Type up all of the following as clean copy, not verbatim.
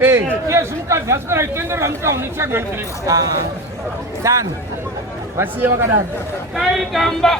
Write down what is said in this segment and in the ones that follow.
Yes, mkazi asikara itendera mtauni chagani. Tano. Wasiye wakadani. Kaitamba.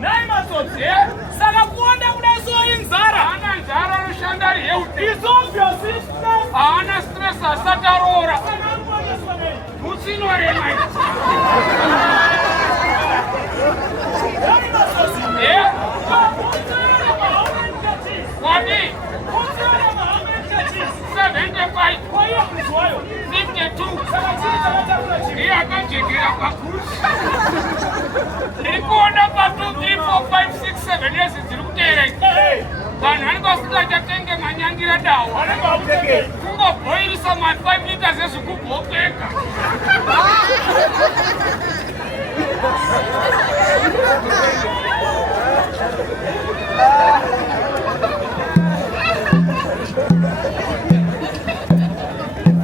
Nai Matsotsi, saka kuona kudaso inzara. Ana nzara rushandari heute. Izovyo sisters. Ana stress asatarora. Saka kuona swame. Musinore mai. Nai Matsotsi. Wadi. 75. Oyo mzwayo. 52. Saka chita watakuchi. Ni akajekera kwa kusi. Nikuona pa 2, 3, 4, 5, 6, 7 years ziri kuteera. Vanhu vanokasika chatenge manyangira dawa. Kungoboilisa ma 5 liters ezvigubhu opeka.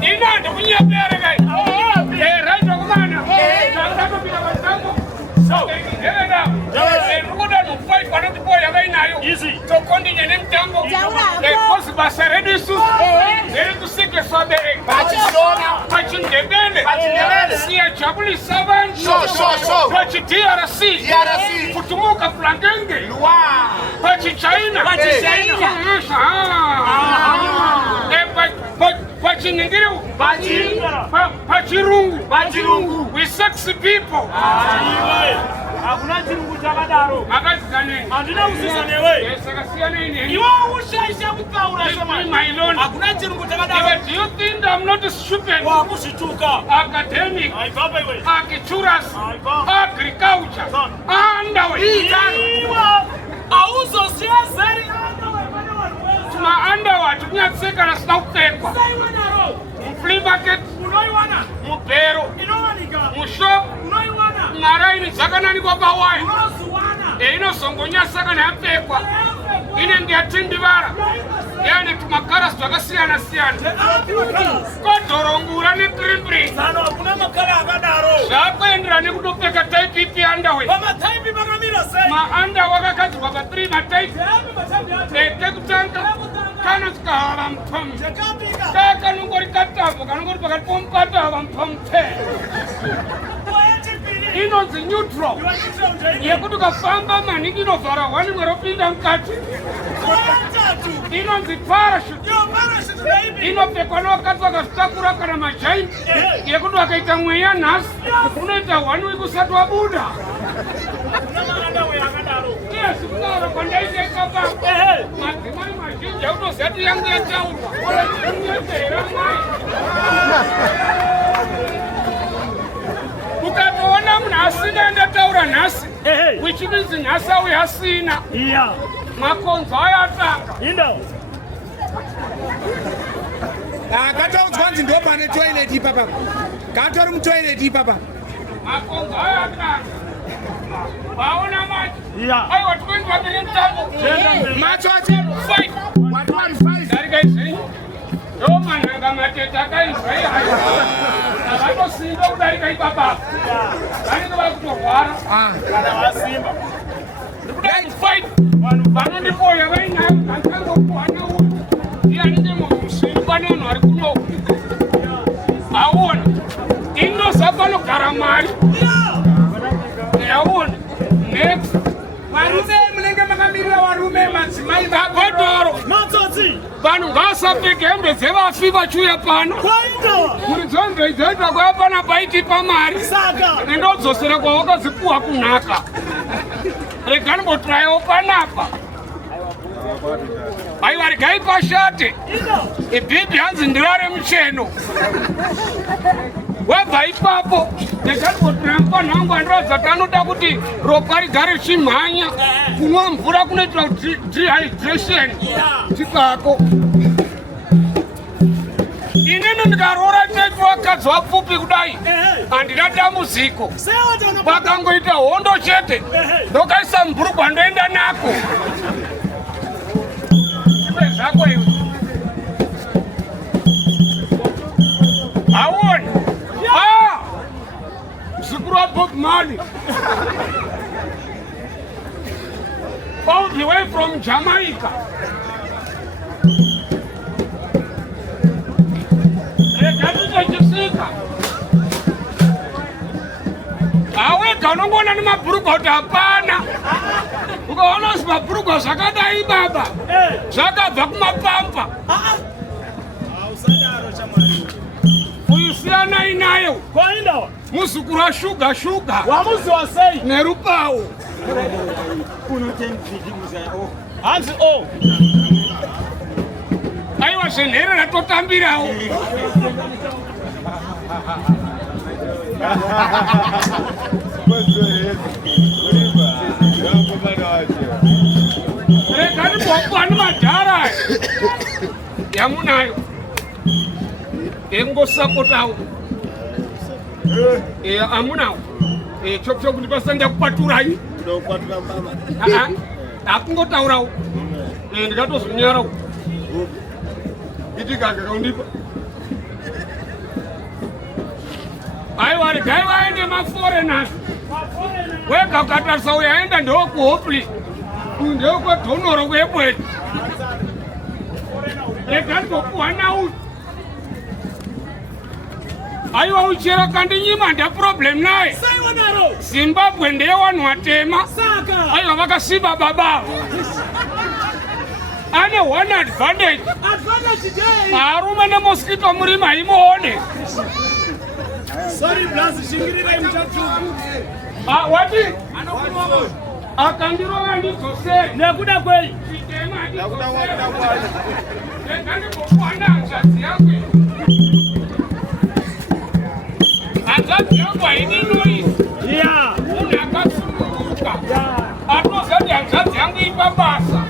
Ina ndikunyepere kai. Right wakumana. Ndakapinda masango. So, nikuda no5 vanotipoya vainayo. Tokondinya nemutambo. Kosi basa redu isusu. Riri kusikiswa bereka. Pachindebele. Siyajabulisa vanhu. Pachi-DRC. Kutumuka Flangenge. Pachi-China. Pachiningiriwa. Pachirungu. We sexy people. Hakuna chirungu chakadaro. Makazikane. Andina kusisa newe. Sakasiyana ini. Iwe ushaisha kukaura shomani. Hakuna chirungu chakadaro. Do you think I'm not stupid? Wakushituka. Academic. Aibaba iwe. Architecture. Agriculture. Underwear. Iwa. Auzo siazari underwear. Tuma underwear. kunyatseka nasina kupfekwa. Flea market, mubhero, mushop, maraini dzakananikwa pawaya. Inozongonyasaka neyapfekwa. Inenge yatindivara. Yani tumakara zvakasiyana siyana. Kodhorongura nekrimbri. Zvakuendera nekutopfeka type ipi underwear. Ma-underwear akagadzirwa pa3 matype. Ekekutanga kana tikahava mupfamu. Kanongori katavo kanongori pakati pomupata hava mupfamu 10. Inonzi neutral. Yekuti ukafamba manhingi inovhara 1 mweropinda mukati. Inonzi parachute. Inopfekwa nevakadzi vakazvitakura kana majaini. Yekuti vakaita mweya nhasi unoita 1 week usati wabuda. Yes, kutaura kwandaiteka pa. Madzimai mazhinji autoziva kuti yangu yataurwa. Unoteera mai. Ukatoona munhu asina ndataura nhasi, which means nhasi auya asina. Makonzo aya atanga. Kataudzwa nzi ndo pane toilet ipapa. Katori mutoilet ipapa. Makonzo aya atanga. Waona maji? Aiwa tukuendwa mberi mutambo. Matsotsi. Fight. What 1-5? Darika izvi. Ndo manhanga matete akaizwa ihayi. Vakatosimba kudarika ipapa. Vanenge vakutorwara. Kana vasimba. Ndikudai fight. Vanondipoya vainayo vantangokuhana uyu. Iye anenge musimba nevanhu vari kunoku. Aona. Inozapanogara mari. Aona. Next. Varume munenge makamirira varume madzimai Godoro. Matsotsi. Vanhu ngavasapfeke hembe dzevafi vachiuya pano. Kuti dzonzo idzoita kuya pana paiti pamari. Nendodzosera kwawakadzipuwa kunhaka. Regani mbotiraiwo panapa. Aiwa regai pashate. Ibhibhi hanzi ndirare mucheno. Wabva ipapo regani mbotiraiwo panhangu andiradza kuti anoda kuti ropa rigare richimhanya. Kunwa mvura kunoitira kuti dehydration. Tikako. Inini ndikarora tete vakadzi vapfupi kudai. Handina dambudziko. Vakangoita hondo chete. Ndokaisa mubhurugwa ndoenda nako. Iwe zvako iwe. Aona. Mzukuru waBob Marley. All the way from Jamaica. Aweka unongona nemabhurugwa kuti hapana. Ukaona kuti mabhurugwa zvakadai baba. Zvakabva kumapampa. Uyu siyana inayo. Muzukuru washuga shuga. Wamuziwa sei? Nerupawo. Hanzi o. Aiwa zvenherera totambirawo. Regani bwakwa nemadhara yamunayo. Engosapotawo. Amunawo. Chokcho kuti pasanda kupaturai. Ndokupatura mama. Akungotaurawo. Ndikatozonyarawo. Itikanga kaundipa. Aiwa regai vaende maforeigners. Wega ukatarisa uyaenda ndokuhopli. Ndokwedhonoro kwebweti. Rega ndokuwa nauyu. Aiwa uchera kandinyima ndaproblem naye. Zimbabwe ndeyevanhu vatema. Aiwa vakasimba babavo. Ane one advantage. Arume nemosquito muri maimuone. Sorry, Blas, shingirira imchachuku. Wati? Akandirova ndizoseri. Nekuda kwei? Chitema ndizoseri. Ndekani kukuwana hanzvadzi yangu. Hanzvadzi yangu haini noise. Munhu akasunguruka. Anoziva kuti hanzvadzi yangu ipabasa.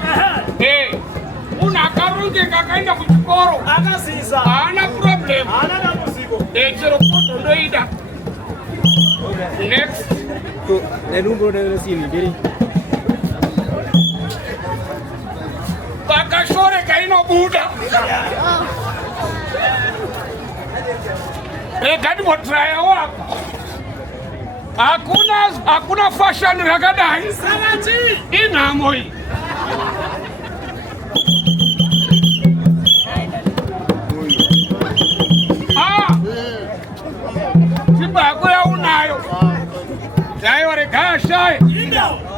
Munhu akarunza kunge kakaenda kuchikoro Akasiza. haana problem. Haana dambudziko. Chero foto ndoida. Next. Pakashoreka inobuda. Regadi motraya wako. Hakuna fashion rakadai. Sakati. Inamo hii. Zimbabwe unayo. Dai waregaya shaye.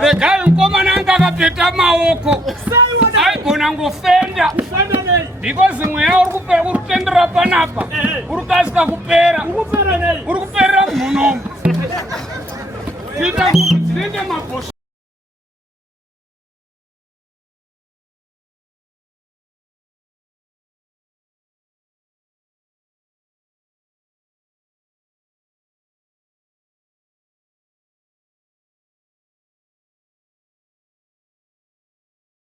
Regaya mkomana anga akapeta maoko. Aigona ngofenda. Because mweya uri kutendera panapa. Uri kasika kupera. Uri kuperera munomu. Kuita kuti dzine mabhosha.